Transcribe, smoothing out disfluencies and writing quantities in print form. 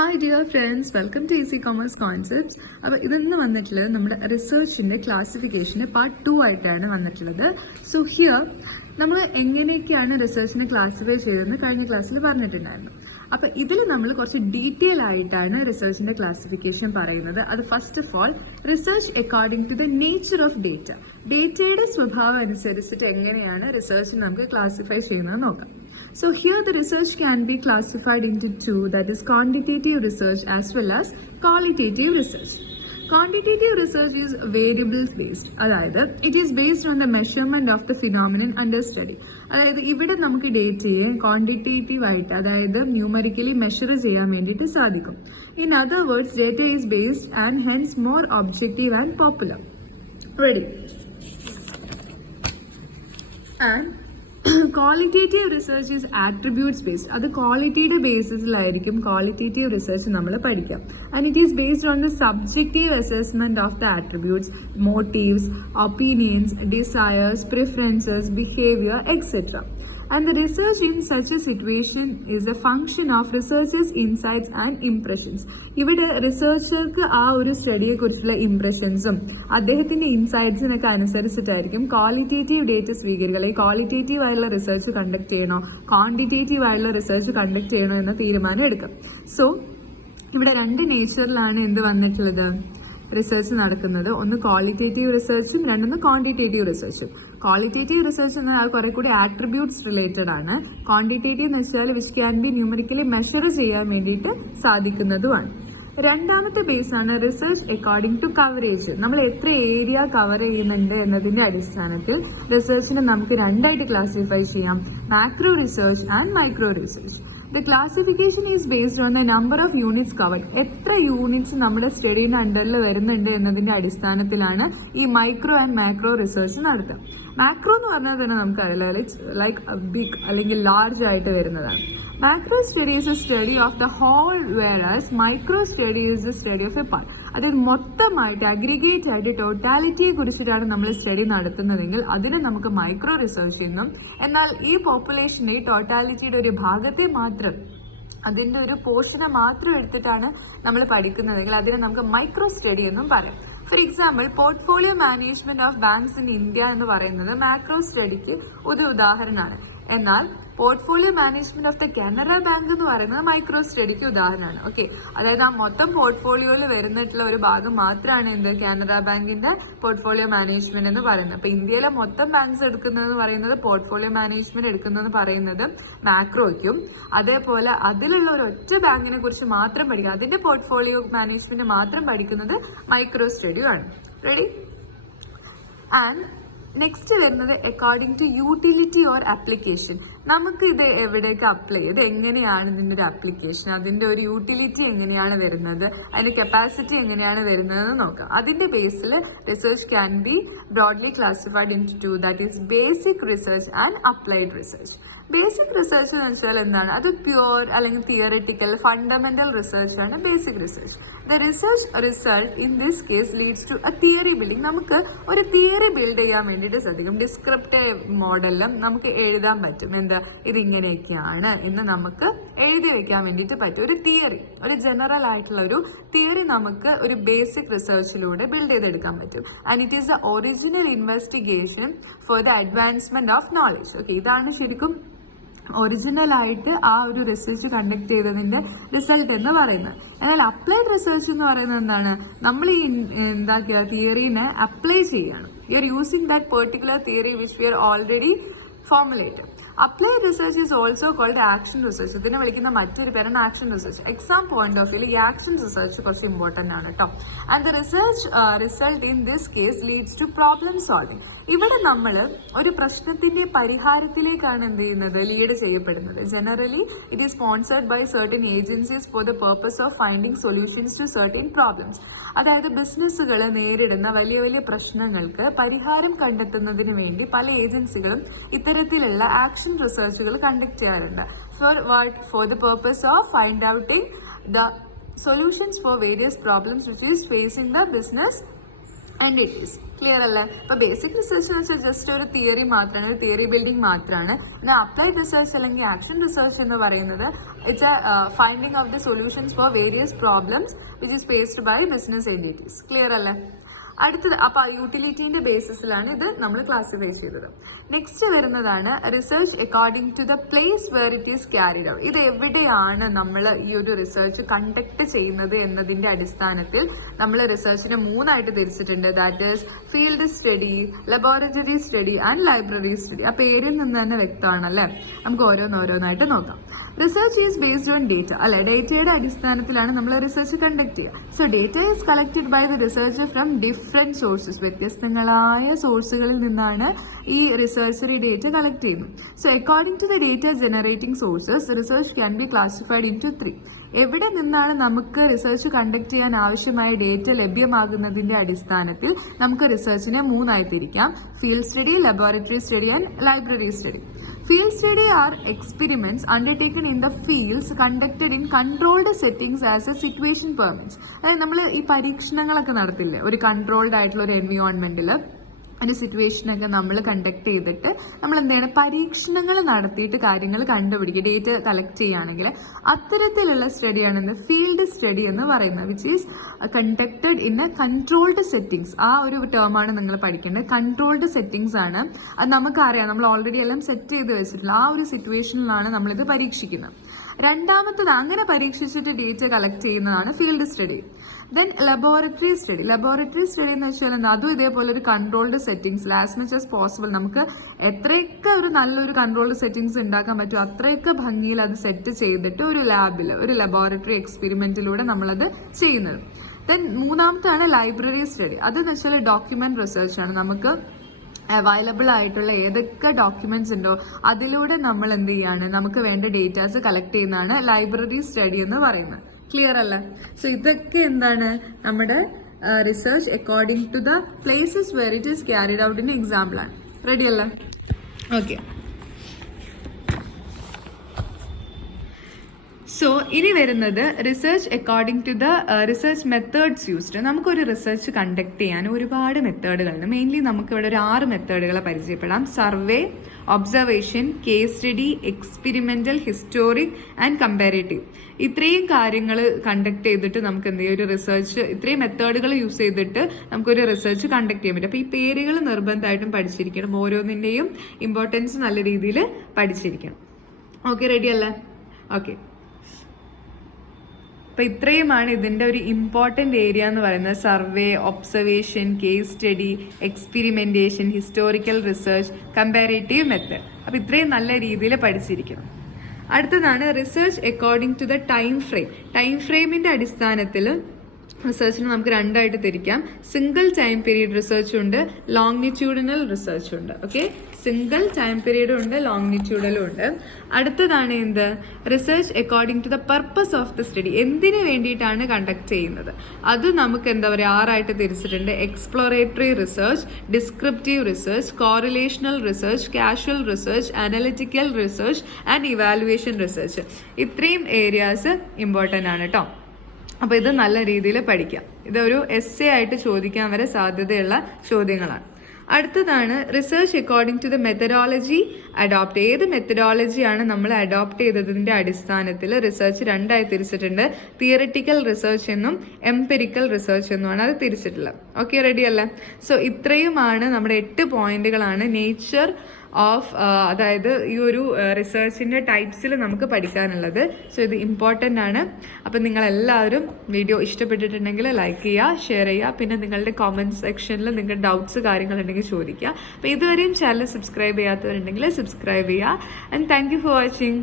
Hi dear friends, welcome to easy commerce concepts. അപ്പോൾ ഇതെന്ന് വന്നിട്ടുള്ളത് നമ്മുടെ റിസർച്ചിൻ്റെ ക്ലാസിഫിക്കേഷന് പാർട്ട് 2 ആയിട്ടാണ് വന്നിട്ടുള്ളത്. സോ ഹിയർ നമ്മൾ എങ്ങനെയൊക്കെയാണ് റിസർച്ചിനെ ക്ലാസിഫൈ ചെയ്തതെന്ന് കഴിഞ്ഞ ക്ലാസ്സിൽ പറഞ്ഞിട്ടുണ്ടായിരുന്നു. അപ്പോൾ ഇതിൽ നമ്മൾ കുറച്ച് ഡീറ്റെയിൽ ആയിട്ടാണ് റിസർച്ചിൻ്റെ ക്ലാസിഫിക്കേഷൻ പറയുന്നത്. അത് first of all research according to the nature of data, ഡേറ്റയുടെ സ്വഭാവം അനുസരിച്ചിട്ട് എങ്ങനെയാണ് റിസർച്ചിനെ നമുക്ക് ക്ലാസിഫൈ ചെയ്യുന്നത് നോക്കാം. So here the research can be classified into two, that is quantitative research as well as qualitative research. Quantitative research is variables based, അതായത് it is based on the measurement of the phenomenon under study. അതായത് ഇവിടെ നമുക്ക് ഡേറ്റയെ quantitative ആയിട്ട്, അതായത് numerically measure ചെയ്യാൻ വേണ്ടിയിട്ട് സാധിക്കും. In other words, data is based and hence more objective and popular. Ready? And qualitative research is attributes based. അത് ക്വാളിറ്റിയുടെ ബേസിസിലായിരിക്കും ക്വാളിറ്റേറ്റീവ് റിസർച്ച് നമ്മൾ പഠിക്കാം. And it is based on the subjective assessment of the attributes, motifs, opinions, desires, preferences, behaviour etcetera. And the research in such a situation is a function of researchers' insights and impressions. ഇവിടെ റിസർച്ചർക്ക് ആ ഒരു സ്റ്റഡിയെ കുറിച്ചുള്ള ഇംപ്രഷൻസും അദ്ദേഹത്തിന്റെ ഇൻസൈറ്റ്സിനൊക്കെ അനുസരിച്ചിട്ടായിരിക്കും qualitative data സ്വീകരിക്കുക, അല്ലെങ്കിൽ qualitative ആയിട്ടുള്ള research conduct ചെയ്യണോ quantitative ആയിട്ടുള്ള റിസർച്ച് കണ്ടക്ട് ചെയ്യണോ എന്ന തീരുമാനം എടുക്കാം. സോ ഇവിടെ രണ്ട് നേച്ചറിലാണ് എന്ത് വന്നിട്ടുള്ളത്, റിസർച്ച് നടക്കുന്നത്. ഒന്ന് ക്വാളിറ്റേറ്റീവ് റിസർച്ചും രണ്ടൊന്ന് ക്വാണ്ടിറ്റേറ്റീവ് റിസർച്ചും. ക്വാളിറ്റേറ്റീവ് റിസർച്ച് എന്നാൽ അത് കുറെ കൂടി ആട്രിബ്യൂട്ട്സ് റിലേറ്റഡ് ആണ്. ക്വാണ്ടിറ്റേറ്റീവ് എന്ന് വെച്ചാൽ which can be numerically measure ചെയ്യാൻ വേണ്ടിയിട്ട് സാധിക്കുന്നതുമാണ്. രണ്ടാമത്തെ ബേസ് ആണ് റിസർച്ച് അക്കോർഡിംഗ് ടു കവറേജ്. നമ്മൾ എത്ര ഏരിയ കവർ ചെയ്യുന്നുണ്ട് എന്നതിന്റെ അടിസ്ഥാനത്തിൽ റിസർച്ചിനെ നമുക്ക് രണ്ടായിട്ട് ക്ലാസിഫൈ ചെയ്യാം, macro research and micro research. The classification is based on the number of units covered. എത്ര യൂണിറ്റ്സ് നമ്മുടെ സ്റ്റഡിയുടെ അണ്ടറിൽ വരുന്നുണ്ട് എന്നതിന്റെ അടിസ്ഥാനത്തിലാണ് ഈ മൈക്രോ ആൻഡ് മാക്രോ റിസർച്ച് നടത്തുക. മാക്രോ എന്ന് പറഞ്ഞാൽ തന്നെ നമുക്കറിയാം, ലൈക്ക് ബിഗ് അല്ലെങ്കിൽ ലാർജ് ആയിട്ട് വരുന്നതാണ്. Macro study is a study of the whole, whereas micro study is a study of a part. അതായത് മൊത്തമായിട്ട് അഗ്രിഗേറ്റ് ആയിട്ട് ടോട്ടാലിറ്റിയെ കുറിച്ചിട്ടാണ് നമ്മൾ സ്റ്റഡി നടത്തുന്നതെങ്കിൽ അതിനെ നമുക്ക് മൈക്രോ റിസർച്ച് എന്നും, എന്നാൽ ഈ പോപ്പുലേഷന്റെ ഈ ടോട്ടാലിറ്റിയുടെ ഒരു ഭാഗത്തെ മാത്രം, അതിന്റെ ഒരു പോർഷനെ മാത്രം എടുത്തിട്ടാണ് നമ്മൾ പഠിക്കുന്നതെങ്കിൽ അതിനെ നമുക്ക് മൈക്രോ സ്റ്റഡി എന്നും പറയാം. For example, portfolio management of banks in India എന്ന് പറയുന്നത് മാക്രോ സ്റ്റഡിക്ക് ഒരു ഉദാഹരണമാണ്. എന്നാൽ portfolio management of the Canara bank എന്ന് പറയുന്നത് മൈക്രോ സ്റ്റഡിക്ക് ഉദാഹരണമാണ്. ഓക്കെ, അതായത് ആ മൊത്തം പോർട്ട്ഫോളിയോയിൽ വരുന്നിട്ടുള്ള ഒരു ഭാഗം മാത്രമാണ് എന്ത് കാനറ ബാങ്കിന്റെ പോർട്ട്ഫോളിയോ മാനേജ്മെന്റ് എന്ന് പറയുന്നത്. അപ്പൊ ഇന്ത്യയിലെ മൊത്തം ബാങ്ക്സ് എടുക്കുന്നതെന്ന് പറയുന്നത്, പോർട്ട്ഫോളിയോ മാനേജ്മെന്റ് എടുക്കുന്നതെന്ന് പറയുന്നത് മാക്രോയ്ക്കും, അതേപോലെ അതിലുള്ള ഒരു ഒറ്റ ബാങ്കിനെ കുറിച്ച് മാത്രം പഠിക്കുക, അതിന്റെ പോർട്ട്ഫോളിയോ മാനേജ്മെന്റ് മാത്രം പഠിക്കുന്നത് മൈക്രോ സ്റ്റഡിയാണ്. റെഡി? ആൻഡ് നെക്സ്റ്റ് വരുന്നത് according to utility or application. നമുക്ക് ഇത് എവിടേക്ക് അപ്ലൈ ചെയ്ത് എങ്ങനെയാണ് ഇതിന്റെ ഒരു ആപ്ലിക്കേഷൻ, അതിന്റെ ഒരു യൂട്ടിലിറ്റി എങ്ങനെയാണ് വരുന്നത്, അതിന്റെ കപ്പാസിറ്റി എങ്ങനെയാണ് വരുന്നത് നോക്കാം. അതിന്റെ ബേസിൽ research can be broadly classified in two, that is basic research and applied research. Basic research എന്ന് വെച്ചാൽ എന്താണ്, അത് പ്യുവർ അല്ലെങ്കിൽ തിയററ്റിക്കൽ ഫണ്ടമെന്റൽ റിസർച്ച് ആണ് basic research. The research result in this case leads to a theory building. നമുക്ക് ഒരു theory build ചെയ്യാൻ വേണ്ടിയിട്ട് സാധിക്കും. ഡിസ്ക്രിപ്റ്റീവ് മോഡലിലും നമുക്ക് എഴുതാൻ പറ്റും, എന്താ ഇതിങ്ങനെയൊക്കെയാണ് എന്ന് നമുക്ക് എഴുതി വെക്കാൻ വേണ്ടിയിട്ട് പറ്റും. ഒരു തിയറി, ഒരു ജനറൽ ആയിട്ടുള്ള ഒരു തിയറി നമുക്ക് ഒരു ബേസിക് റിസർച്ചിലൂടെ ബിൽഡ് ചെയ്തെടുക്കാൻ പറ്റും. And it is the original investigation for the advancement of knowledge. Okay, ഇതാണ് ശരിക്കും ഒറിജിനൽ ആയിട്ട് ആ ഒരു റിസർച്ച് കണ്ടക്ട് ചെയ്തതിന്റെ റിസൾട്ട് എന്ന് പറയുന്നത്. എന്നാൽ അപ്ലൈഡ് റിസർച്ച് എന്ന് പറയുന്നത് എന്താണ്, നമ്മൾ ഈ എന്താക്കിയ തിയറീനെ അപ്ലൈ ചെയ്യാണ്. You are using that particular theory which we are already formulated. Applied research is also called action research. ഇതിനെ വിളിക്കുന്ന മറ്റൊരു പേരാണ് action research. Exam point of view ഈ ആക്ഷൻ റിസർച്ച് കുറച്ച് ഇമ്പോർട്ടന്റ് ആണ് കേട്ടോ. And the research result in this case leads to problem solving. ഇവിടെ നമ്മൾ ഒരു പ്രശ്നത്തിന്റെ പരിഹാരത്തിലേക്കാണ് എന്ത് ചെയ്യുന്നത്, ലീഡ് ചെയ്യപ്പെടുന്നത്. Generally it is sponsored by certain agencies four the purpose of finding solutions to certain problems. അതായത് ബിസിനസ്സുകൾ നേരിടുന്ന വലിയ വലിയ പ്രശ്നങ്ങൾക്ക് പരിഹാരം കണ്ടെത്തുന്നതിന് വേണ്ടി പല ഏജൻസികളും ഇത്തരത്തിലുള്ള ആക്ഷൻ റിസർച്ചുകൾ കണ്ടക്ട് ചെയ്യാറുണ്ട്. Four the purpose of find outing the solutions for various problems which is facing the business entities. Clear അല്ലേ? ഇപ്പൊ ബേസിക് റിസർച്ച് എന്ന് വെച്ചാൽ ജസ്റ്റ് ഒരു തിയറി മാത്രമാണ്, തിയറി ബിൽഡിംഗ് മാത്രമാണ്. പിന്നെ അപ്ലൈഡ് റിസർച്ച് അല്ലെങ്കിൽ ആക്ഷൻ റിസർച്ച് എന്ന് പറയുന്നത് it's a finding of the solutions for various problems which is faced by business entities. Clear അല്ലേ? അടുത്തത് അപ്പോൾ യൂട്ടിലിറ്റീൻ്റെ ബേസിസിലാണ് ഇത് നമ്മൾ ക്ലാസിഫൈ ചെയ്തത്. നെക്സ്റ്റ് വരുന്നതാണ് research according to the place where it is carried out. ഇത് എവിടെയാണ് നമ്മൾ ഈ ഒരു റിസർച്ച് കണ്ടക്ട് ചെയ്യുന്നത് എന്നതിൻ്റെ അടിസ്ഥാനത്തിൽ നമ്മൾ റിസർച്ചിനെ 3ആയിട്ട് തിരിച്ചിട്ടുണ്ട്. That is field study, laboratory study and library study. ആ പേരിൽ നിന്ന് തന്നെ വ്യക്തമാണല്ലേ? നമുക്ക് ഓരോന്നായിട്ട് നോക്കാം. Research is based on data അല്ലെ? ഡേറ്റയുടെ അടിസ്ഥാനത്തിലാണ് നമ്മൾ റിസർച്ച് കണ്ടക്ട് ചെയ്യുക. So data is collected by the researcher from different sources. വ്യത്യസ്തങ്ങളായ സോഴ്സുകളിൽ നിന്നാണ് ഈ റിസർച്ചർ ഈ ഡേറ്റ കളക്ട് ചെയ്യുന്നത്. So according to the data generating sources research can be classified in to 3. എവിടെ നിന്നാണ് നമുക്ക് റിസർച്ച് കണ്ടക്ട് ചെയ്യാൻ ആവശ്യമായ ഡേറ്റ ലഭ്യമാകുന്നതിന്റെ അടിസ്ഥാനത്തിൽ നമുക്ക് റിസർച്ചിനെ 3ആയി തിരിക്കാം. Field study, laboratory study and library study. Field study are experiments undertaken in the fields conducted in controlled settings as a situation permits. അതായത് നമ്മൾ ഈ പരീക്ഷണങ്ങളൊക്കെ നടത്തില്ലേ ഒരു കൺട്രോൾഡ് ആയിട്ടുള്ള ഒരു എൻവയോൺമെന്റിൽ ഒരു സിറ്റുവേഷനൊക്കെ നമ്മൾ കണ്ടക്ട് ചെയ്തിട്ട് നമ്മൾ എന്താണ് പരീക്ഷണങ്ങൾ നടത്തിയിട്ട് കാര്യങ്ങൾ കണ്ടുപിടിക്കുക, ഡേറ്റ കളക്ട് ചെയ്യുകയാണെങ്കിൽ അത്തരത്തിലുള്ള സ്റ്റഡിയാണ് ഫീൽഡ് സ്റ്റഡി എന്ന് പറയുന്നത്. Which is conducted in A controlled settings. ആ ഒരു ടേമാണ് നിങ്ങൾ പഠിക്കേണ്ടത്. കൺട്രോൾഡ് സെറ്റിംഗ്സ് ആണ്. അത് നമുക്കറിയാം, നമ്മൾ ഓൾറെഡി എല്ലാം സെറ്റ് ചെയ്ത് വെച്ചിട്ടുള്ള ആ ഒരു സിറ്റുവേഷനിലാണ് നമ്മളിത് പരീക്ഷിക്കുന്നത്. രണ്ടാമത്തത് അങ്ങനെ പരീക്ഷിച്ചിട്ട് ഡേറ്റ കളക്ട് ചെയ്യുന്നതാണ് field study. Then laboratory study. Laboratory study എന്ന് വെച്ചാൽ അതും ഇതേപോലെ ഒരു കൺട്രോൾഡ് സെറ്റിംഗ്സിൽ ആസ് മച്ച് ആസ് പോസിബിൾ നമുക്ക് എത്രയൊക്കെ ഒരു നല്ലൊരു കൺട്രോൾഡ് സെറ്റിംഗ്സ് ഉണ്ടാക്കാൻ പറ്റും അത്രയൊക്കെ ഭംഗിയിൽ അത് സെറ്റ് ചെയ്തിട്ട് ഒരു ലാബിൽ ഒരു ലബോറട്ടറി എക്സ്പെരിമെന്റിലൂടെ നമ്മളത് ചെയ്യുന്നത്. ദെൻ മൂന്നാമത്താണ് ലൈബ്രറി സ്റ്റഡി. അതെന്ന് വെച്ചാൽ ഡോക്യുമെന്റ് റിസർച്ച് ആണ്. നമുക്ക് അവൈലബിൾ ആയിട്ടുള്ള ഏതൊക്കെ ഡോക്യുമെന്റ്സ് ഉണ്ടോ അതിലൂടെ നമ്മൾ എന്ത് ചെയ്യാണ് നമുക്ക് വേണ്ട ഡേറ്റാസ് കളക്ട് ചെയ്യുന്നതാണ് ലൈബ്രറി സ്റ്റഡി എന്ന് പറയുന്നത്. ക്ലിയർ അല്ല? സോ ഇതൊക്കെ എന്താണ് നമ്മുടെ research according to the places where it is carried ഔട്ടിന്റെ എക്സാമ്പിൾ ആണ്. റെഡി അല്ല? ഓക്കെ. സോ ഇനി വരുന്നത് research according to the research methods used. നമുക്കൊരു റിസർച്ച് കണ്ടക്ട് ചെയ്യാൻ ഒരുപാട് മെത്തേഡുകളുണ്ട്. മെയിൻലി നമുക്ക് ഇവിടെ ഒരു 6 മെത്തേഡുകളെ പരിചയപ്പെടാം. Survey, observation, case study, experimental, historic and comparative. ഇത്രയും കാര്യങ്ങൾ കണ്ടക്ട് ചെയ്തിട്ട് നമുക്ക് എന്ത് ചെയ്യും ഒരു റിസർച്ച്, ഇത്രയും മെത്തേഡുകൾ യൂസ് ചെയ്തിട്ട് നമുക്കൊരു റിസർച്ച് കണ്ടക്ട് ചെയ്യാൻ പറ്റും. അപ്പോൾ ഈ പേരുകൾ നിർബന്ധമായിട്ടും പഠിച്ചിരിക്കണം. ഓരോന്നിൻ്റെയും ഇമ്പോർട്ടൻസ് നല്ല രീതിയിൽ പഠിച്ചിരിക്കണം. ഓക്കെ, റെഡി അല്ലേ? ഓക്കെ. അപ്പോൾ ഇത്രയുമാണ് ഇതിൻ്റെ ഒരു ഇമ്പോർട്ടൻ്റ് ഏരിയ എന്ന് പറയുന്നത്. Survey, observation, case study, experimentation, historical research, comparative method. അപ്പോൾ ഇത്രയും നല്ല രീതിയിൽ പഠിച്ചിരിക്കണം. അടുത്തതാണ് research according to the time frame. Time ഫ്രെയിമിന്റെ അടിസ്ഥാനത്തിൽ റിസർച്ചിന് നമുക്ക് 2ആയിട്ട് തിരിക്കാം. സിംഗിൾ ടൈം പീരീഡ് റിസർച്ച് ഉണ്ട്, ലോങ്ങിറ്റ്യൂഡിനൽ റിസർച്ച് ഉണ്ട്. ഓക്കെ, സിംഗിൾ ടൈം പീരീഡും ഉണ്ട്, ലോങ്ങിറ്റ്യൂഡലും ഉണ്ട്. അടുത്തതാണ് എന്ത്? Research according to the purpose of the study. എന്തിനു വേണ്ടിയിട്ടാണ് കണ്ടക്ട് ചെയ്യുന്നത് അത് നമുക്ക് എന്താ പറയുക 6ആയിട്ട് തിരിച്ചിട്ടുണ്ട്. Exploratory research, descriptive research, correlational research, casual research, analytical research and evaluation research. ഇത്രയും ഏരിയാസ് ഇമ്പോർട്ടൻ്റ് ആണ് കേട്ടോ. അപ്പോൾ ഇത് നല്ല രീതിയിൽ പഠിക്കാം. ഇതൊരു എസ്സേ ആയിട്ട് ചോദിക്കാൻ വരെ സാധ്യതയുള്ള ചോദ്യങ്ങളാണ്. അടുത്തതാണ് research according to the methodology adopt. ഏത് മെത്തഡോളജിയാണ് നമ്മൾ അഡോപ്റ്റ് ചെയ്തതിന്റെ അടിസ്ഥാനത്തിൽ റിസർച്ച് 2ആയി തിരിച്ചിട്ടുണ്ട്. തിയറിറ്റിക്കൽ റിസർച്ച് എന്നും എംപിരിക്കൽ റിസർച്ച് എന്നുമാണ് അത് തിരിച്ചിട്ടുള്ളത്. ഓക്കെ, റെഡി അല്ലേ? സോ ഇത്രയുമാണ് നമ്മുടെ 8 പോയിന്റുകളാണ് നേച്ചർ ഓഫ് അതായത് ഈ ഒരു റിസർച്ചിന്റെ ടൈപ്സിൽ നമുക്ക് പഠിക്കാനുള്ളത്. സോ ഇത് ഇമ്പോർട്ടൻ്റ് ആണ്. അപ്പം നിങ്ങളെല്ലാവരും വീഡിയോ ഇഷ്ടപ്പെട്ടിട്ടുണ്ടെങ്കിൽ ലൈക്ക് ചെയ്യുക, ഷെയർ ചെയ്യുക. പിന്നെ നിങ്ങളുടെ കോമൻറ്റ് സെക്ഷനിൽ നിങ്ങളുടെ ഡൗട്ട്സ് കാര്യങ്ങളുണ്ടെങ്കിൽ ചോദിക്കുക. അപ്പോൾ ഇതുവരെയും ചാനൽ സബ്സ്ക്രൈബ് ചെയ്യാത്തവരുണ്ടെങ്കിൽ സബ്സ്ക്രൈബ് ചെയ്യുക. And thank you for watching.